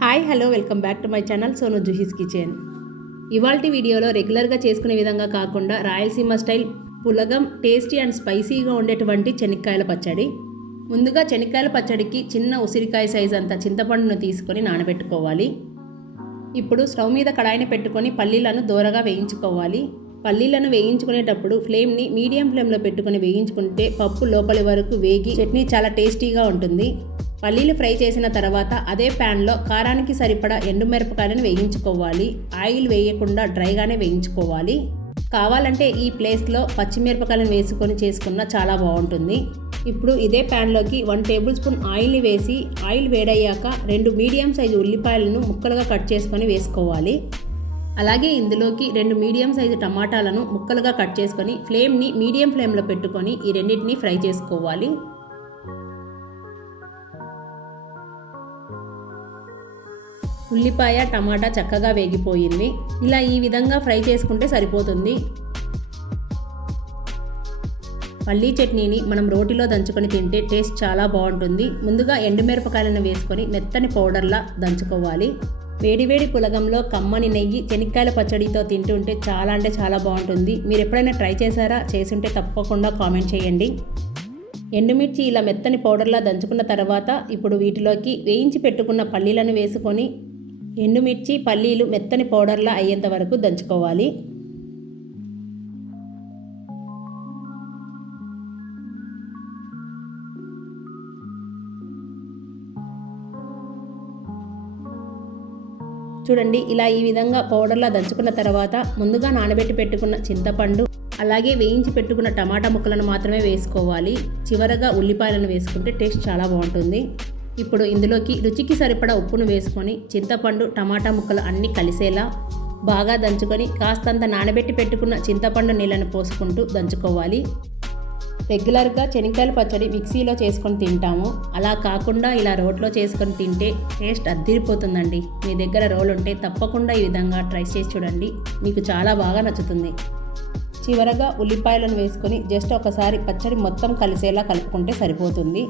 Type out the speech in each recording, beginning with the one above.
Hi hello welcome back to my channel Sonu Juhi's kitchen. ఇవాల్టి వీడియోలో రెగ్యులర్గా చేసుకునే విధంగా కాకుండా రాయలసీమ స్టైల్ పులగం టేస్టీ అండ్ స్పైసీగా ఉండేటువంటి చెనిక్కాయల పచ్చడి. ముందుగా చెనిక్కాయల పచ్చడికి చిన్న ఉసిరికాయ సైజ్ అంత చింతపండును తీసుకొని నానబెట్టుకోవాలి. ఇప్పుడు స్టవ్ మీద కడాయిని పెట్టుకొని పల్లీలను దోరగా వేయించుకోవాలి. పల్లీలను వేయించుకునేటప్పుడు ఫ్లేమ్ని మీడియం ఫ్లేమ్లో పెట్టుకొని వేయించుకుంటే పప్పు లోపలి వరకు వేగి చట్నీ చాలా టేస్టీగా ఉంటుంది. పల్లీలు ఫ్రై చేసిన తర్వాత అదే ప్యాన్లో కారానికి సరిపడా ఎండుమిరపకాయలను వేయించుకోవాలి. ఆయిల్ వేయకుండా డ్రైగానే వేయించుకోవాలి. కావాలంటే ఈ ప్లేస్లో పచ్చిమిరపకాయలను వేసుకొని చేసుకున్న చాలా బాగుంటుంది. ఇప్పుడు ఇదే ప్యాన్లోకి 1 టేబుల్ స్పూన్ ఆయిల్ని వేసి ఆయిల్ వేడయ్యాక 2 మీడియం సైజు ఉల్లిపాయలను ముక్కలుగా కట్ చేసుకొని వేసుకోవాలి. అలాగే ఇందులోకి 2 మీడియం సైజు టమాటాలను ముక్కలుగా కట్ చేసుకొని ఫ్లేమ్ని మీడియం ఫ్లేమ్లో పెట్టుకొని ఈ రెండింటిని ఫ్రై చేసుకోవాలి. ఉల్లిపాయ టమాటా చక్కగా వేగిపోయింది. ఇలా ఈ విధంగా ఫ్రై చేసుకుంటే సరిపోతుంది. పల్లీ చట్నీని మనం రోటిలో దంచుకొని తింటే టేస్ట్ చాలా బాగుంటుంది. ముందుగా ఎండుమిరపకాయలను వేసుకొని మెత్తని పౌడర్లా దంచుకోవాలి. వేడివేడి పులగంలో కమ్మని నెయ్యి చెనిక్కాయల పచ్చడితో తింటుంటే చాలా అంటే చాలా బాగుంటుంది. మీరు ఎప్పుడైనా ట్రై చేశారా? చేసుంటే తప్పకుండా కామెంట్ చేయండి. ఎండుమిర్చి ఇలా మెత్తని పౌడర్లా దంచుకున్న తర్వాత ఇప్పుడు వీటిలోకి వేయించి పెట్టుకున్న పల్లీలను వేసుకొని ఎండుమిర్చి పల్లీలు మెత్తని పౌడర్లా అయ్యేంత వరకు దంచుకోవాలి. చూడండి, ఇలా ఈ విధంగా పౌడర్లా దంచుకున్న తర్వాత ముందుగా నానబెట్టి పెట్టుకున్న చింతపండు అలాగే వేయించి పెట్టుకున్న టమాటా ముక్కలను మాత్రమే వేసుకోవాలి. చివరగా ఉల్లిపాయలను వేసుకుంటే టేస్ట్ చాలా బాగుంటుంది. ఇప్పుడు ఇందులోకి రుచికి సరిపడా ఉప్పును వేసుకొని చింతపండు టమాటా ముక్కలు అన్నీ కలిసేలా బాగా దంచుకొని కాస్తంత నానబెట్టి పెట్టుకున్న చింతపండు నీళ్ళను పోసుకుంటూ దంచుకోవాలి. రెగ్యులర్గా చెనిక్కాయల పచ్చడి మిక్సీలో చేసుకొని తింటాము. అలా కాకుండా ఇలా రోట్లో చేసుకొని తింటే టేస్ట్ అద్దిరిపోతుందండి. మీ దగ్గర రోల్ ఉంటే తప్పకుండా ఈ విధంగా ట్రై చేసి చూడండి, మీకు చాలా బాగా నచ్చుతుంది. చివరగా ఉల్లిపాయలను వేసుకొని జస్ట్ ఒకసారి పచ్చడి మొత్తం కలిసేలా కలుపుకుంటే సరిపోతుంది.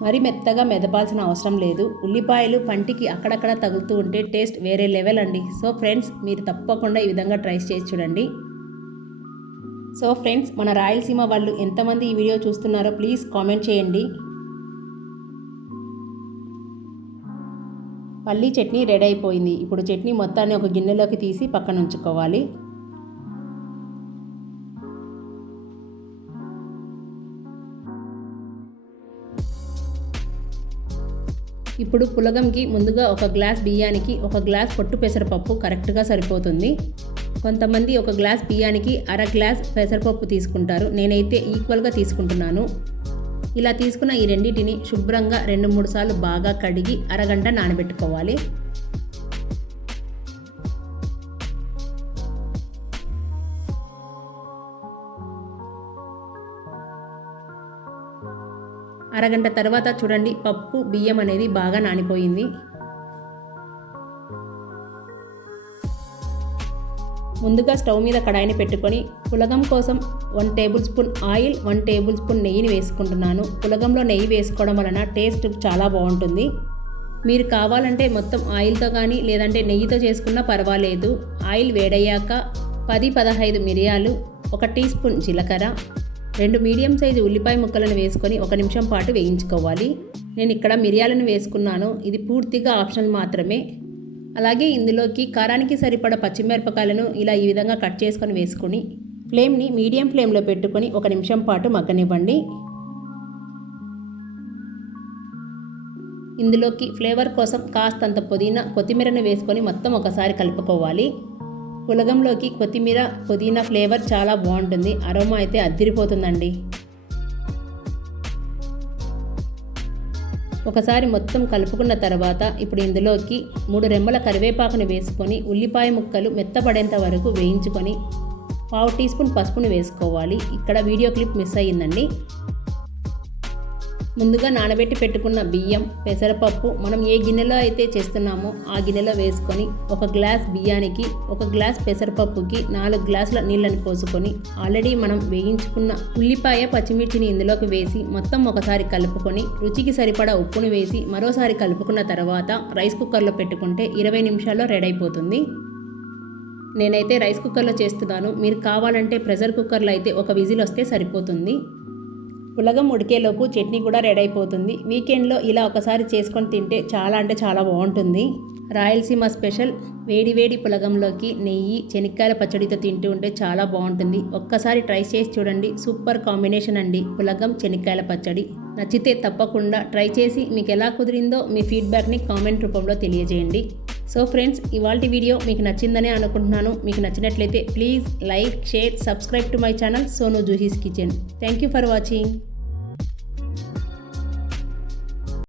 మరి మెత్తగా మెదపాల్సిన అవసరం లేదు. ఉల్లిపాయలు పంటికి అక్కడక్కడ తగులుతూ ఉంటే టేస్ట్ వేరే లెవెల్ అండి. సో ఫ్రెండ్స్, మీరు తప్పకుండా ఈ విధంగా ట్రై చేసి చూడండి. సో ఫ్రెండ్స్, మన రాయలసీమ వాళ్ళు ఎంతమంది ఈ వీడియో చూస్తున్నారో ప్లీజ్ కామెంట్ చేయండి. పల్లీ చట్నీ రెడీ అయిపోయింది. ఇప్పుడు చట్నీ మొత్తాన్ని ఒక గిన్నెలోకి తీసి పక్కన ఉంచుకోవాలి. ఇప్పుడు పులగంకి ముందుగా 1 గ్లాస్ బియ్యానికి 1 గ్లాస్ పొట్టు పెసరపప్పు కరెక్ట్గా సరిపోతుంది. కొంతమంది 1 గ్లాస్ బియ్యానికి 1/2 గ్లాస్ పెసరపప్పు తీసుకుంటారు. నేనైతే ఈక్వల్గా తీసుకుంటున్నాను. ఇలా తీసుకున్న ఈ రెండింటిని శుభ్రంగా 2-3 సార్లు బాగా కడిగి అరగంట నానబెట్టుకోవాలి. అరగంట తర్వాత చూడండి, పప్పు బియ్యం అనేది బాగా నానిపోయింది. ముందుగా స్టవ్ మీద కడాయిని పెట్టుకొని పులగం కోసం 1 table spoon oil 1 table spoon నెయ్యిని వేసుకుంటున్నాను. పులగంలో నెయ్యి వేసుకోవడం వలన టేస్ట్ చాలా బాగుంటుంది. మీరు కావాలంటే మొత్తం ఆయిల్తో కానీ లేదంటే నెయ్యితో చేసుకున్నా పర్వాలేదు. ఆయిల్ వేడయ్యాక 10-15 మిరియాలు, 1 టీ స్పూన్ జీలకర్ర, 2 మీడియం సైజు ఉల్లిపాయ ముక్కలను వేసుకొని 1 నిమిషం పాటు వేయించుకోవాలి. నేను ఇక్కడ మిరియాలను వేసుకున్నాను. ఇది పూర్తిగా ఆప్షనల్ మాత్రమే. అలాగే ఇందులోకి కారానికి సరిపడా పచ్చిమిరపకాయలను ఇలా ఈ విధంగా కట్ చేసుకొని వేసుకొని ఫ్లేమ్ని మీడియం ఫ్లేమ్లో పెట్టుకొని 1 నిమిషం పాటు మగ్గనివ్వండి. ఇందులోకి ఫ్లేవర్ కోసం కాస్తంత పుదీనా కొత్తిమీరను వేసుకొని మొత్తం ఒకసారి కలుపుకోవాలి. పులగంలోకి కొత్తిమీర పుదీనా ఫ్లేవర్ చాలా బాగుంటుంది. అరోమా అయితే అద్దిరిపోతుందండి. ఒకసారి మొత్తం కలుపుకున్న తర్వాత ఇప్పుడు ఇందులోకి 3 రెమ్మల కరివేపాకును వేసుకొని ఉల్లిపాయ ముక్కలు మెత్తపడేంత వరకు వేయించుకొని 1/2 టీ స్పూన్ పసుపును వేసుకోవాలి. ఇక్కడ వీడియో క్లిప్ మిస్ అయ్యిందండి. ముందుగా నానబెట్టి పెట్టుకున్న బియ్యం, పెసరపప్పు మనం ఏ గిన్నెలో అయితే చేస్తున్నామో ఆ గిన్నెలో వేసుకొని 1 గ్లాస్ బియ్యానికి 1 గ్లాస్ పెసరపప్పుకి 4 గ్లాసుల నీళ్ళని పోసుకొని ఆల్రెడీ మనం వేయించుకున్న ఉల్లిపాయ, పచ్చిమిర్చిని ఇందులోకి వేసి మొత్తం ఒకసారి కలుపుకొని రుచికి సరిపడా ఉప్పును వేసి మరోసారి కలుపుకున్న తర్వాత రైస్ కుక్కర్లో పెట్టుకుంటే 20 నిమిషాల్లో రెడీ అయిపోతుంది. నేనైతే రైస్ కుక్కర్లో చేస్తున్నాను. మీరు కావాలంటే ప్రెషర్ కుక్కర్లో అయితే 1 విజిల్ వస్తే సరిపోతుంది. పులగం ఉడికేలోపు చట్నీ కూడా రెడీ అయిపోతుంది. వీకెండ్లో ఇలా ఒకసారి చేసుకొని తింటే చాలా అంటే చాలా బాగుంటుంది. రాయలసీమ స్పెషల్ వేడి పులగంలోకి నెయ్యి, చెనిక్కాయల పచ్చడితో తింటూ ఉంటే చాలా బాగుంటుంది. ఒక్కసారి ట్రై చేసి చూడండి. సూపర్ కాంబినేషన్ అండి పులగం, చెనిక్కాయల పచ్చడి. నచ్చితే తప్పకుండా ట్రై చేసి మీకు ఎలా కుదిరిందో మీ ఫీడ్బ్యాక్ని కామెంట్ రూపంలో తెలియజేయండి. సో ఫ్రెండ్స్, ఇవాల్టి వీడియో మీకు నచ్చిందనే అనుకుంటున్నాను. మీకు నచ్చినట్లయితే please like, share, subscribe to my channel Sonu Juhi's kitchen. Thank you for watching.